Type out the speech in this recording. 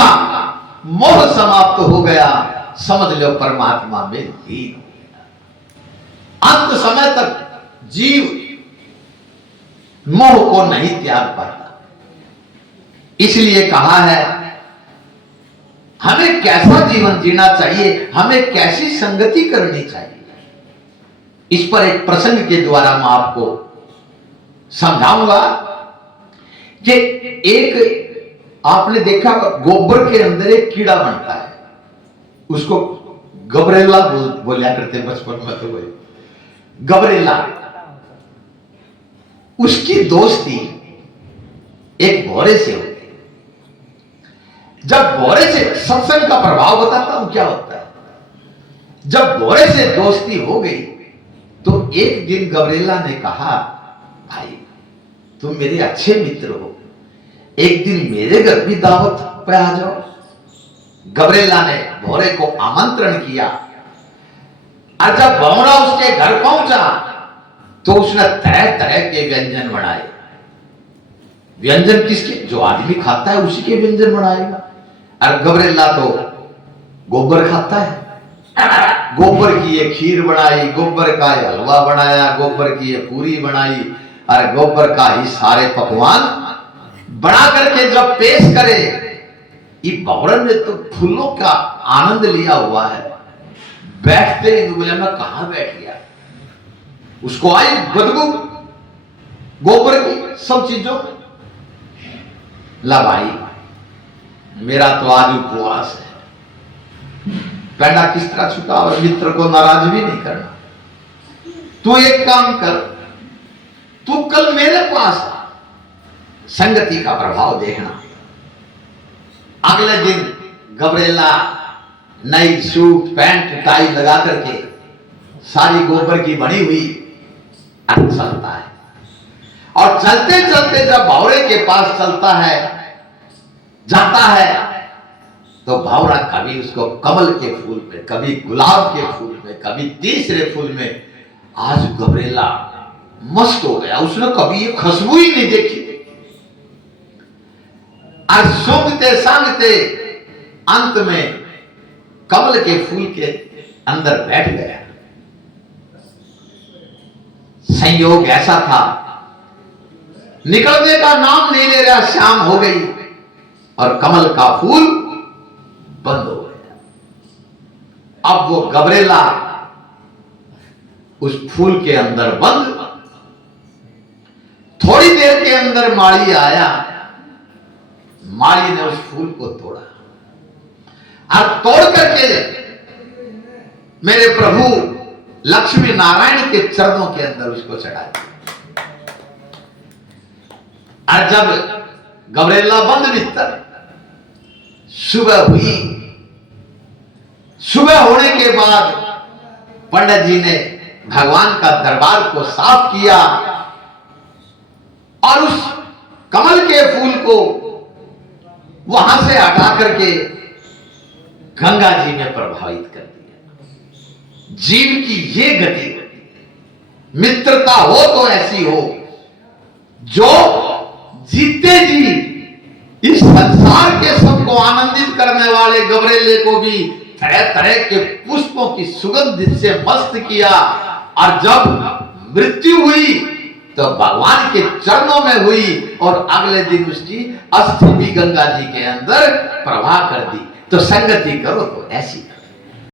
का मोह समाप्त हो गया, समझ लो परमात्मा में लीन हो गया। अंत समय तक जीव मोह को नहीं त्याग पाता। इसलिए कहा है हमें कैसा जीवन जीना चाहिए, हमें कैसी संगति करनी चाहिए। इस पर एक प्रसंग के द्वारा मैं आपको समझाऊंगा कि एक आपने देखा गोबर के अंदर एक कीड़ा बनता है, उसको गबरेला बोलिया करते बचपन में। तो वही गबरेला, उसकी दोस्ती एक भौरे से होती है। जब भौरे से, सत्संग का प्रभाव बताता हूं क्या होता है। जब भौरे से दोस्ती हो गई तो एक दिन गबरेला ने कहा, भाई तुम मेरे अच्छे मित्र हो, एक दिन मेरे घर भी दावत पे आ जाओ। गबरेला ने भौरे को आमंत्रण किया और जब भौरा उसके घर पहुंचा तो उसने तरह तरह के व्यंजन बनाए। व्यंजन किसके? जो आदमी खाता है उसी के व्यंजन बनाएगा। और गबरेला तो गोबर खाता है, गोबर की ये खीर बनाई, गोबर का ये हलवा बनाया, गोबर की ये पूरी बनाई और गोबर का ही सारे पकवान बना करके जब पेश करे, ये भौरन ने तो फूलों का आनंद लिया हुआ है। बैठते ही बोले मैं कहां बैठ गया। उसको आई बदबू गोबर की सब चीजों। ला भाई मेरा तो आज उपवास है, पैंडा किस तरह छुटा और मित्र को नाराज भी नहीं करना। तू एक काम कर, तू कल मेरे पास आ, संगति का प्रभाव देखना। अगले दिन गबरेला नई सूट पैंट टाई लगा करके सारी गोबर की बनी हुई चलता है। और चलते चलते जब भौरे के पास चलता है, जाता है, तो भौरा कभी उसको कमल के फूल में, कभी गुलाब के फूल में, कभी तीसरे फूल में। आज गबरेला मस्त हो गया, उसने कभी ये खुशबू ही नहीं देखी। और सूंघते सांघते अंत में कमल के फूल के अंदर बैठ गया। संयोग ऐसा था, निकलने का नाम नहीं ले रहा, शाम हो गई और कमल का फूल बंद हो गया। अब वो गबरेला उस फूल के अंदर बंद। थोड़ी देर के अंदर माली आया, माली ने उस फूल को तोड़ा और तोड़ करके मेरे प्रभु लक्ष्मी नारायण के चरणों के अंदर उसको चढ़ाया। और जब गबरेला बंद भीतर, सुबह हुई। सुबह होने के बाद पंडित जी ने भगवान का दरबार को साफ किया और उस कमल के फूल को वहां से हटा करके गंगा जी में प्रभावित कर दिया। जीव की ये गति, मित्रता हो तो ऐसी हो जो जीते जी इस संसार के सबको आनंदित करने वाले गबरेले को भी तरह तरह के पुष्पों की सुगंध से मस्त किया। और जब मृत्यु हुई तो भगवान के चरणों में हुई और अगले दिन उसकी अस्थि भी गंगा जी के अंदर प्रवाह कर दी। तो संगति करो तो ऐसी करो।